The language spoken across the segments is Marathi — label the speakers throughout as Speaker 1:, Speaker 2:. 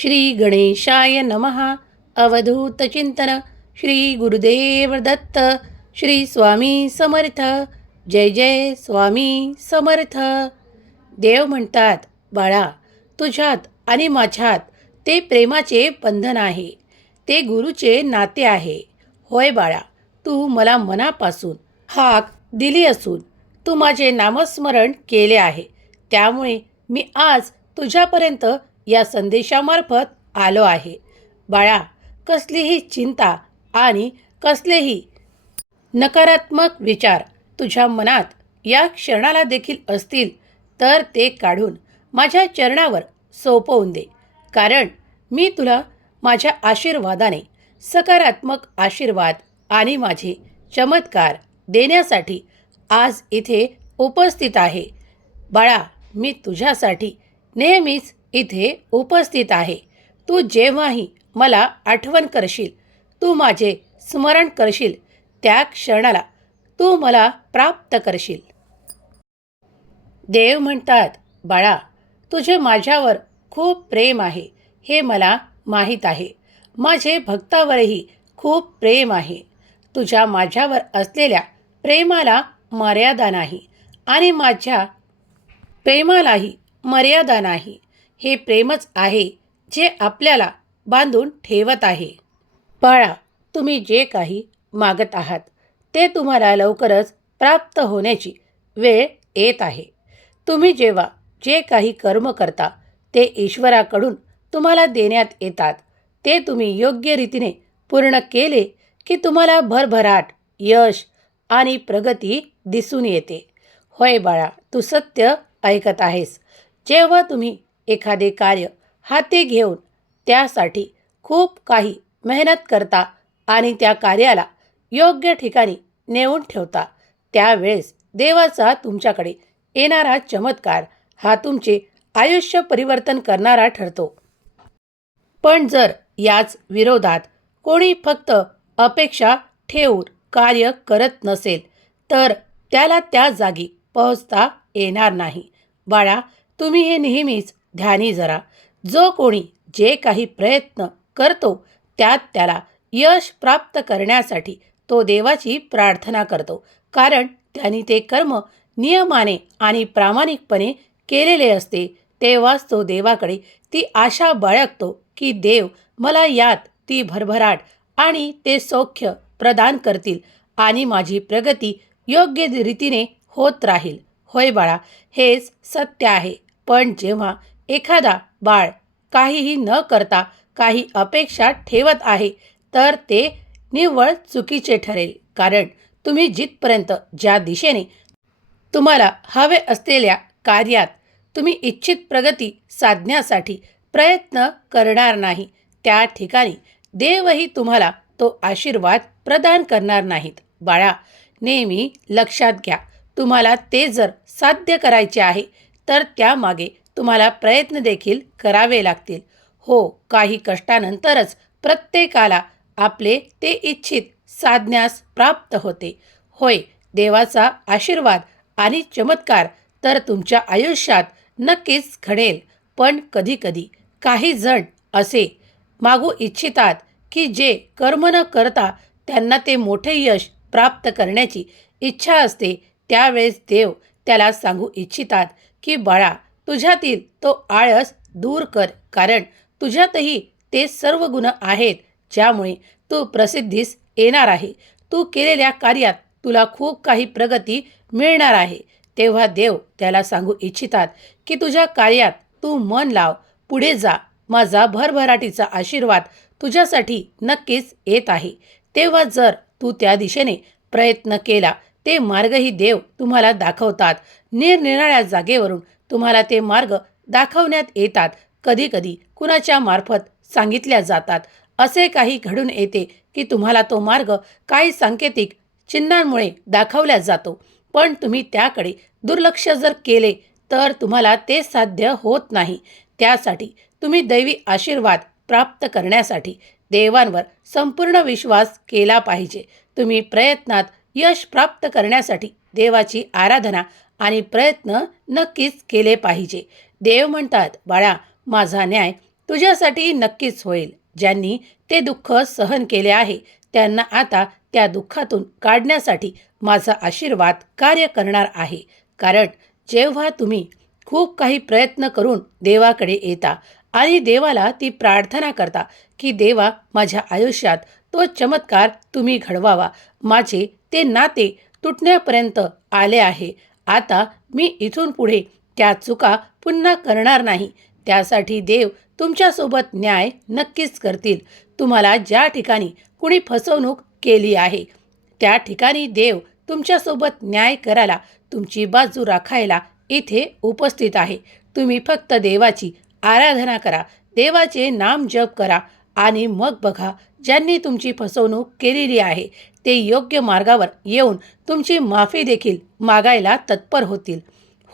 Speaker 1: श्री गणेशाय नमः। अवधूत चिंतन। श्री गुरुदेव दत्त। श्री स्वामी समर्थ। जय जय स्वामी समर्थ। देव म्हणतात बाळा तुझ्यात आणि माझ्यात ते प्रेमाचे बंधन आहे. ते गुरुचे नाते आहे. होय बाळा तू मला मनापासून हाक दिली असून तू माझे नामस्मरण केले आहे. त्यामुळे मी आज तुझ्यापर्यंत या संदेशामार्फत आलो आहे. बाळा कसलीही चिंता आणि कसलेही नकारात्मक विचार तुझ्या मनात या क्षणाला देखील असतील तर ते काढून माझ्या चरणावर सोपवून दे. कारण मी तुला माझ्या आशीर्वादाने सकारात्मक आशीर्वाद आणि माझे चमत्कार देण्यासाठी आज इथे उपस्थित आहे. बाळा मी तुझ्यासाठी नेहमीच इथे उपस्थित आहे. तू जेव्हाही मला आठवण करशील तू माझे स्मरण करशील त्या क्षणाला तू मला प्राप्त करशील. देव म्हणतात बाळा तुझे माझ्यावर खूप प्रेम आहे हे मला माहीत आहे. माझे भक्तावरही खूप प्रेम आहे. तुझ्या माझ्यावर असलेल्या प्रेमाला मर्यादा नाही आणि माझ्या प्रेमालाही मर्यादा नाही. हे प्रेमच आहे जे आपल्याला बांधून ठेवत आहे. बाळा तुम्ही जे काही मागत आहात ते तुम्हाला लवकरच प्राप्त होण्याची वेळ येत आहे. तुम्ही जेव्हा जे काही कर्म करता ते ईश्वराकडून तुम्हाला देण्यात येतात. ते तुम्ही योग्य रीतीने पूर्ण केले की तुम्हाला भरभराट यश आणि प्रगती दिसून येते. होय बाळा तू सत्य ऐकत आहेस. जेव्हा तुम्ही एखादे कार्य हाती घेऊन त्यासाठी खूप काही मेहनत करता आणि त्या कार्याला योग्य ठिकाणी नेऊन ठेवता त्यावेळेस देवाचा तुमच्याकडे येणारा चमत्कार हा तुमचे आयुष्य परिवर्तन करणारा ठरतो. पण जर याच विरोधात कोणी फक्त अपेक्षा ठेवून कार्य करत नसेल तर त्याला त्या जागी पोहोचता येणार नाही. बाळा तुम्ही हे नेहमीच ध्यानी जरा. जो कोणी जे काही प्रयत्न करतो त्यात त्याला यश प्राप्त करण्यासाठी तो देवाची प्रार्थना करतो. कारण त्यांनी ते कर्म नियमाने आणि प्रामाणिकपणे केलेले असते. तेव्हाच तो देवाकडे ती आशा बाळगतो की देव मला यात ती भरभराट आणि ते सौख्य प्रदान करतील आणि माझी प्रगती योग्य रीतीने होत राहील. होय बाळा हेच सत्य आहे. पण जेव्हा एखादा बाळ काहीही न करता काही अपेक्षा ठेवत आहे तर ते निव्वळ चुकीचे ठरेल. कारण तुम्ही जिथपर्यंत ज्या दिशेने तुम्हाला हवे असलेल्या कार्यात तुम्ही इच्छित प्रगती साधण्यासाठी प्रयत्न करणार नाही त्या ठिकाणी देवही तुम्हाला तो आशीर्वाद प्रदान करणार नाहीत. बाळा नेहमी लक्षात घ्या तुम्हाला ते जर साध्य करायचे आहे तर त्यामागे तुम्हाला प्रयत्न देखील करावे लागतील. हो काही कष्टानंतरच प्रत्येकाला आपले ते इच्छित साधण्यास प्राप्त होते. होय देवाचा आशीर्वाद आणि चमत्कार तर तुमच्या आयुष्यात नक्कीच घडेल. पण कधीकधी काही जण असे मागू इच्छितात की जे कर्म न करता त्यांना ते मोठे यश प्राप्त करण्याची इच्छा असते त्यावेळेस देव त्याला सांगू इच्छितात. की बाळा तुझ्यातील तो आळस दूर कर कारण तुझ्यातही ते सर्व गुण आहेत ज्यामुळे तू प्रसिद्धीस येणार आहे. तू केलेल्या कार्यात तुला खूप काही प्रगती मिळणार आहे. तेव्हा देव त्याला सांगू इच्छितात की तुझ्या कार्यात तू मन लाव पुढे जा. माझा भरभराटीचा आशीर्वाद तुझ्यासाठी नक्कीच येत आहे. तेव्हा जर तू त्या दिशेने प्रयत्न केला ते मार्गही देव तुम्हाला दाखवतात. निरनिराळ्या जागेवरून तुम्हाला ते मार्ग दाखवण्यात येतात. कधीकधी कुणाच्या मार्फत सांगितल्या जातात. असे काही घडून येते की तुम्हाला तो मार्ग काही सांकेतिक चिन्हांमुळे दाखवला जातो. पण तुम्ही त्याकडे दुर्लक्ष जर केले तर तुम्हाला ते साध्य होत नाही. त्यासाठी तुम्ही दैवी आशीर्वाद प्राप्त करण्यासाठी देवांवर संपूर्ण विश्वास केला पाहिजे. तुम्ही प्रयत्नात यश प्राप्त करण्यासाठी देवाची आराधना आणि प्रयत्न नक्कीच केले पाहिजे. देव म्हणतात बाळा माझा न्याय तुझ्यासाठी नक्कीच होईल. ज्यांनी ते दुःख सहन केले आहे त्यांना आता त्या दुःखातून काढण्यासाठी माझा आशीर्वाद कार्य करणार आहे. कारण जेव्हा तुम्ही खूप काही प्रयत्न करून देवाकडे येता आणि देवाला ती प्रार्थना करता की देवा माझ्या आयुष्यात तो चमत्कार तुम्ही घडवावा. माझे ते नाते तुटण्यापर्यंत आले आहे. आता मी इथून पुढे त्या चुका पुन्हा करणार नाही. त्यासाठी देव तुमच्यासोबत न्याय नक्कीच करतील. तुम्हाला ज्या ठिकाणी कुणी फसवणूक केली आहे त्या ठिकाणी देव तुमच्यासोबत न्याय करायला तुमची बाजू राखायला इथे उपस्थित आहे. तुम्ही फक्त देवाची आराधना करा. देवाचे नाम जप करा आणि मग बघा ज्यांनी तुमची फसवणूक केलेली आहे ते योग्य मार्गावर येऊन तुमची माफी देखील मागायला तत्पर होतील.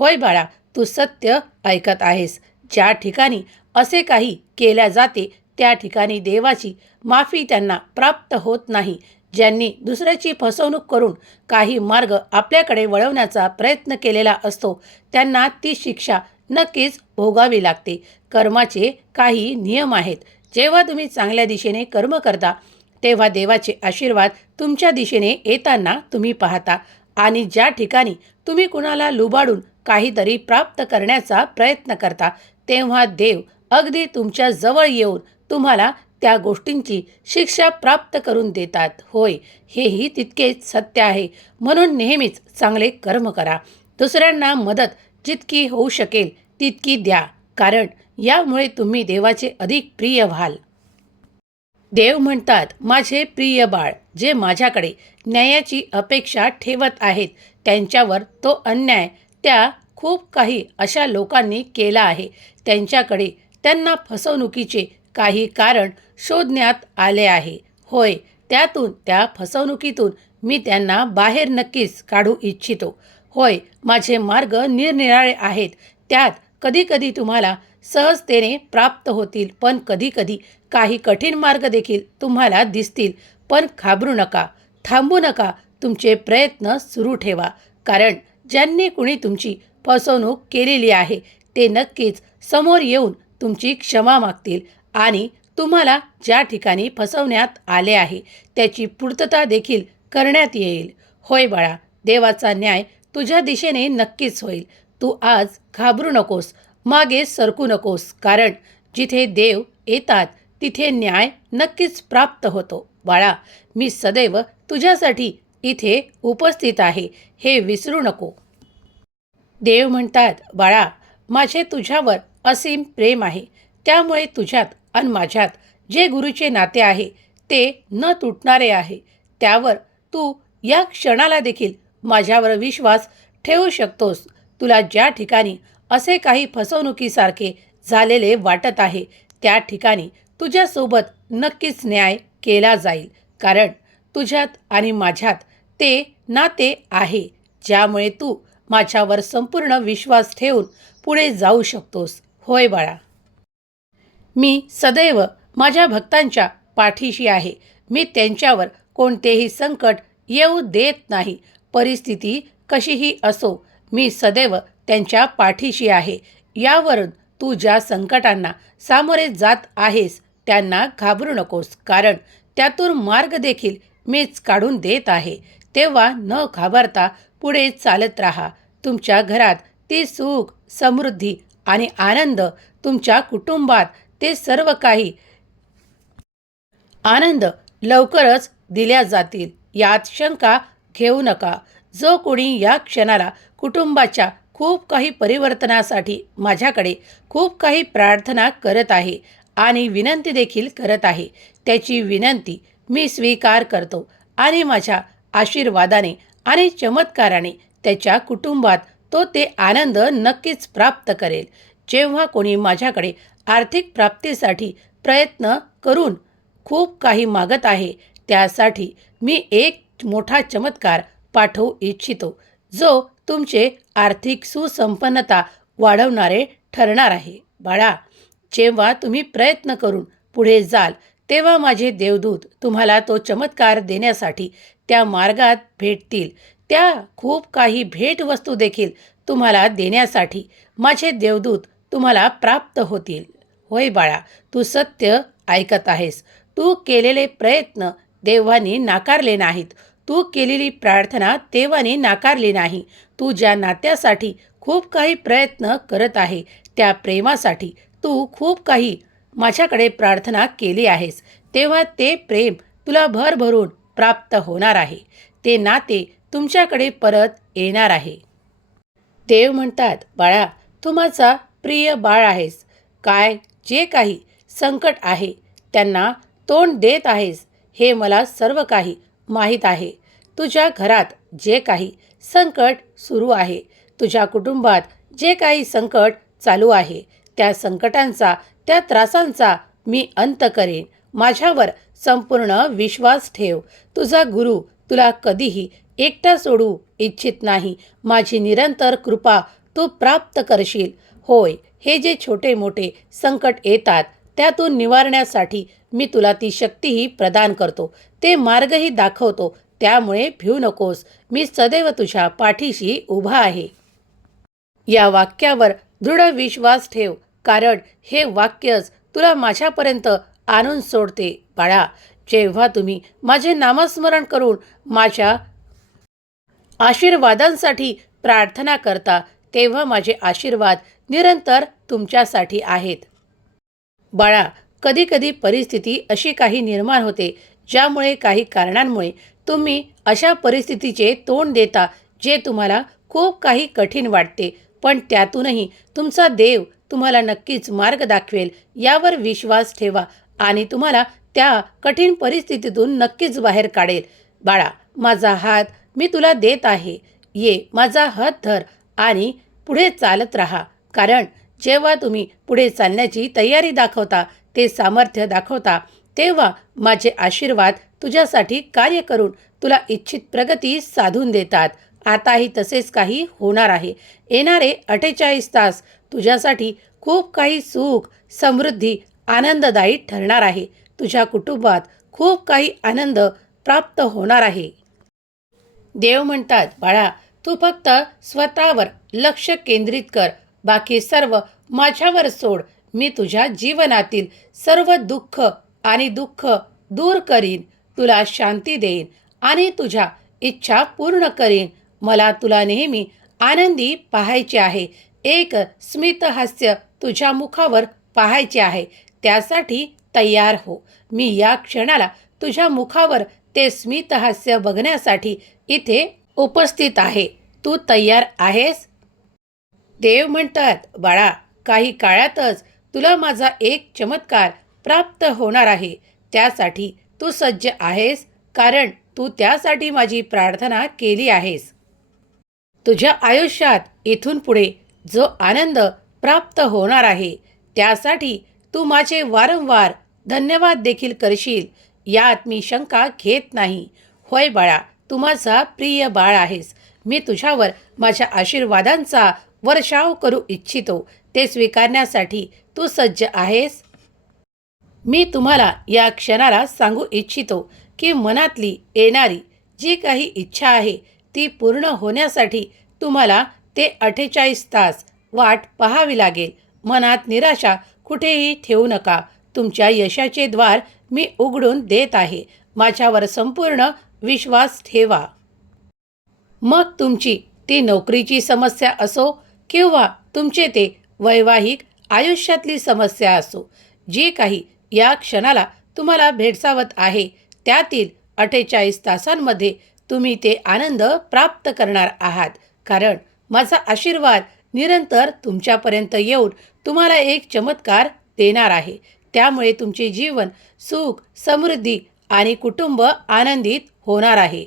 Speaker 1: होय बाळा तू सत्य ऐकत आहेस. ज्या ठिकाणी असे काही केल्या जाते त्या ठिकाणी देवाची माफी त्यांना प्राप्त होत नाही. ज्यांनी दुसऱ्याची फसवणूक करून काही मार्ग आपल्याकडे वळवण्याचा प्रयत्न केलेला असतो त्यांना ती शिक्षा नक्कीच भोगावी लागते. कर्माचे काही नियम आहेत. जेव्हा तुम्ही चांगल्या दिशेने कर्म करता तेव्हा देवाचे आशीर्वाद तुमच्या दिशेने येताना तुम्ही पाहता आणि ज्या ठिकाणी तुम्ही कुणाला लुबाडून काहीतरी प्राप्त करण्याचा प्रयत्न करता तेव्हा देव अगदी तुमच्या जवळ येऊन तुम्हाला त्या गोष्टींची शिक्षा प्राप्त करून देतात. होय हेही तितकेच सत्य आहे. म्हणून नेहमीच चांगले कर्म करा. दुसऱ्यांना मदत जितकी होऊ शकेल तितकी द्या. कारण यामुळे तुम्ही देवाचे अधिक प्रिय व्हाल. देव म्हणतात माझे प्रिय बाळ जे माझ्याकडे न्यायाची अपेक्षा ठेवत आहेत त्यांच्यावर तो अन्याय त्या खूप काही अशा लोकांनी केला आहे. त्यांच्याकडे त्यांना फसवणुकीचे काही कारण शोधण्यात आले आहे. होय त्यातून त्या फसवणुकीतून मी त्यांना बाहेर नक्कीच काढू इच्छितो. होय माझे मार्ग निरनिराळे आहेत. त्यात कधीकधी तुम्हाला सहजतेने प्राप्त होतील. पण कधीकधी काही कठीण मार्ग देखील तुम्हाला दिसतील. पण घाबरू नका थांबू नका तुमचे प्रयत्न सुरू ठेवा. कारण ज्यांनी कुणी तुमची फसवणूक केलेली आहे ते नक्कीच समोर येऊन तुमची क्षमा मागतील आणि तुम्हाला ज्या ठिकाणी फसवण्यात आले आहे त्याची पूर्तता देखील करण्यात येईल. होय बाळा देवाचा न्याय तुझ्या दिशेने नक्कीच होईल. तू आज घाबरू नकोस. मागे सरकू नकोस कारण जिथे देव येतात तिथे न्याय नक्कीच प्राप्त होतो. बाळा मी सदैव तुझ्यासाठी इथे उपस्थित आहे हे विसरू नको. देव म्हणतात बाळा माझे तुझ्यावर असीम प्रेम आहे. त्यामुळे तुझ्यात आणि माझ्यात जे गुरुचे नाते आहे ते न तुटणारे आहे. त्यावर तू या क्षणाला देखील माझ्यावर विश्वास ठेवू शकतोस. तुला ज्या ठिकाणी असे काही फसवणुकीसारखे झालेले वाटत आहे. त्या ठिकाणी तुझ्यासोबत नक्कीच न्याय केला जाईल. कारण तुझ्यात आणि माझ्यात ते नाते आहे. ज्यामुळे तू माझ्यावर संपूर्ण विश्वास ठेवून पुढे जाऊ शकतोस. होय बाळा. मी सदैव माझ्या भक्तांच्या पाठीशी आहे. मी त्यांच्यावर कोणतेही संकट येऊ देत नाही. परिस्थिती कशीही असो मी सदैव त्यांच्या पाठीशी आहे. यावरून तू ज्या संकटांना सामोरे जात आहेस त्यांना घाबरू नकोस. कारण त्यातून मार्ग देखील मीच काढून देत आहे. तेव्हा न घाबरता पुढे चालत राहा. तुमच्या घरात ती सुख समृद्धी आणि आनंद तुमच्या कुटुंबात ते सर्व काही आनंद लवकरच दिल्या जातील. यात शंका घेऊ नका. जो कोणी या क्षणाला कुटुंबाच्या खूप काही परिवर्तनासाठी माझ्याकडे खूप काही प्रार्थना करत आहे आणि विनंती देखील करत आहे. त्याची विनंती मी स्वीकार करतो आणि माझ्या आशीर्वादाने आणि चमत्काराने त्याच्या कुटुंबात तो ते आनंद नक्कीच प्राप्त करेल. जेव्हा कोणी माझ्याकडे आर्थिक प्राप्तीसाठी प्रयत्न करून खूप काही मागत आहे त्यासाठी मी एक मोठा चमत्कार पाठवू इच्छितो जो तुमचे आर्थिक सुसंपन्नता वाढवणारे ठरणार आहे. बाळा जेव्हा तुम्ही प्रयत्न करून पुढे जाल तेव्हा माझे देवदूत तुम्हाला तो चमत्कार देण्यासाठी त्या मार्गात भेटतील. त्या खूप काही भेटवस्तू देखील तुम्हाला देण्यासाठी माझे देवदूत तुम्हाला प्राप्त होतील. होय बाळा तू सत्य ऐकत आहेस. तू केलेले प्रयत्न देवानी नाकारले नाहीत. तू केलेली प्रार्थना देवाने नाकारली नाही. तू ज्या नात्यासाठी खूप काही प्रयत्न करत आहे त्या प्रेमासाठी तू खूप काही माझ्याकडे प्रार्थना केली आहेस. तेव्हा ते प्रेम तुला भरभरून प्राप्त होणार आहे. ते नाते तुमच्याकडे परत येणार आहे. देव म्हणतात बाळा तू माझा प्रिय बाळ आहेस. काय जे काही संकट आहे त्यांना तोंड देत आहेस. हे मला सर्व काही माहीत आहे. तुझ्या घरात जे काही संकट सुरू आहे तुझ्या कुटुंबात जे काही संकट चालू आहे त्या संकटांचा त्या त्रासांचा मी अंत करेन. माझ्यावर संपूर्ण विश्वास ठेव. तुझा गुरु तुला कधीही एकटा सोडू इच्छित नाही. माझी निरंतर कृपा तू प्राप्त करशील. होय हे जे छोटे मोठे संकट येतात त्यातून निवारण्यासाठी मी तुला ती शक्तीही प्रदान करतो. ते मार्गही दाखवतो. त्यामुळे भिऊ नकोस. मी सदैव तुझ्या पाठीशी उभा आहे. या वाक्यावर दृढ विश्वास ठेव. कारण हे वाक्यच तुला माझ्यापर्यंत आणून सोडते बाळा. जेव्हा तुम्ही माझे नामस्मरण करून माझ्या आशीर्वादांसाठी प्रार्थना करता तेव्हा माझे आशीर्वाद निरंतर तुमच्यासाठी आहेत. बाळा कधीकधी परिस्थिती अशी काही निर्माण होते ज्यामुळे काही कारणांमुळे तुम्ही अशा परिस्थितीचे तोंड देता जे तुम्हाला खूप काही कठीण वाटते. पण त्यातूनही तुमचा देव तुम्हाला नक्कीच मार्ग दाखवेल यावर विश्वास ठेवा आणि तुम्हाला त्या कठीण परिस्थितीतून नक्कीच बाहेर काढेल. बाळा माझा हात मी तुला देत आहे. ये माझा हात धर आणि पुढे चालत राहा. कारण जेव्हा तुम्ही पुढे चालण्याची तयारी दाखवता ते सामर्थ्य दाखवता तेव्हा माझे आशीर्वाद तुझ्यासाठी कार्य करून तुला इच्छित प्रगती साधून देतात. आताही तसेच काही होणार आहे. येणारे अठ्ठेचाळीस तास तुझ्यासाठी खूप काही सुख समृद्धी आनंददायी ठरणार आहे. तुझ्या कुटुंबात खूप काही आनंद प्राप्त होणार आहे. देव म्हणतात बाळा तू फक्त स्वतःवर लक्ष केंद्रित कर. बाकी सर्व माझ्यावर सोड. मी तुझ्या जीवनातील सर्व दुःख आणि दुःख दूर करीन. तुला शांती देईन आणि तुझ्या इच्छा पूर्ण करीन. मला तुला नेहमी आनंदी पाहायचे आहे. एक स्मितहास्य तुझ्या मुखावर पाहायचे आहे. त्यासाठी तयार हो. मी या क्षणाला तुझ्या मुखावर ते स्मितहास्य बघण्यासाठी इथे उपस्थित आहे. तू तयार आहेस? देव म्हणतात बाळा काही काळातच तुला माझा एक चमत्कार प्राप्त होणार आहे. त्यासाठी तू सज्ज आहेस कारण तू त्यासाठी माझी प्रार्थना केली आहेस. तुझ्या आयुष्यात इथून पुढे जो आनंद प्राप्त होणार आहे त्यासाठी तू माझे वारंवार धन्यवाद देखील करशील. यात मी शंका घेत नाही. होय बाळा तू माझा प्रिय बाळ आहेस. मी तुझ्यावर माझ्या आशीर्वादांचा वर्षाव करू इच्छितो ते स्वीकारण्यासाठी तू सज्ज आहेस? मी तुम्हाला या क्षणाला सांगू इच्छितो की मनातली येणारी जी काही इच्छा आहे ती पूर्ण होण्यासाठी तुम्हाला ते अठ्ठेचाळीस तास वाट पाहावी लागेल. मनात निराशा कुठेही ठेवू नका. तुमच्या यशाचे द्वार मी उघडून देत आहे. माझ्यावर संपूर्ण विश्वास ठेवा. मग तुमची ती नोकरीची समस्या असो किंवा तुमचे ते वैवाहिक आयुष्यातली समस्या असो जी काही या क्षणाला तुम्हाला भेडसावत आहे त्यातील अठ्ठेचाळीस तासांमध्ये तुम्ही ते आनंद प्राप्त करणार आहात. कारण माझा आशीर्वाद निरंतर तुमच्यापर्यंत येऊन तुम्हाला एक चमत्कार देणार आहे. त्यामुळे तुमचे जीवन सुख समृद्धी आणि कुटुंब आनंदित होणार आहे.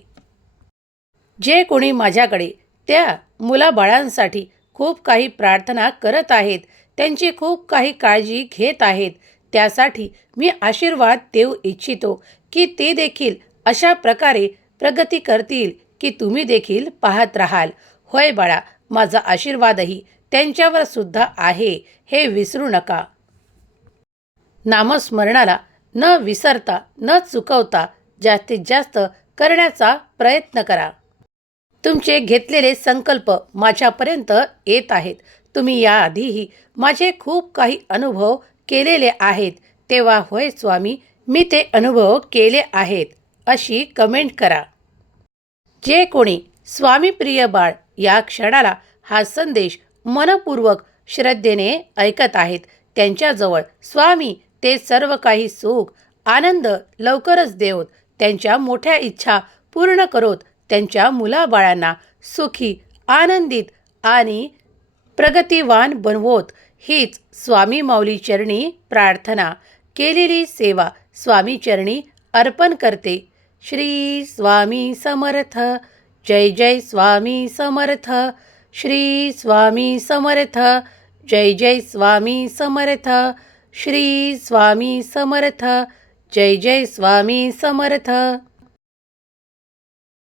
Speaker 1: जे कोणी माझ्याकडे त्या मुलाबाळांसाठी खूप काही प्रार्थना करत आहेत. त्यांची खूप काही काळजी घेत आहेत. त्यासाठी मी आशीर्वाद देऊ इच्छितो की ते देखील अशा प्रकारे प्रगती करतील की तुम्ही देखील पाहत राहाल. होय बाळा माझा आशीर्वादही त्यांच्यावर सुद्धा आहे. हे विसरू नका. नामस्मरणाला न विसरता न चुकवता जास्तीत जास्त करण्याचा प्रयत्न करा. तुमचे घेतलेले संकल्प माझ्यापर्यंत येत आहेत. तुम्ही याआधीही माझे खूप काही अनुभव केलेले आहेत. तेव्हा होय स्वामी मी ते अनुभव केले आहेत अशी कमेंट करा. जे कोणी स्वामीप्रिय बाळ या क्षणाला हा संदेश मनपूर्वक श्रद्धेने ऐकत आहेत त्यांच्याजवळ स्वामी ते सर्व काही सुख आनंद लवकरच देवत. त्यांच्या मोठ्या इच्छा पूर्ण करोत. त्यांच्या मुलाबाळांना सुखी आनंदित आणि प्रगतिवान बनवोत. हीच स्वामी माऊली चरणी प्रार्थना. केलेली सेवा स्वामी चरणी अर्पण करते. श्री स्वामी समर्थ. जय जय स्वामी समर्थ. श्री स्वामी समर्थ. जय जय स्वामी समर्थ. श्री स्वामी समर्थ. जय जय स्वामी समर्थ.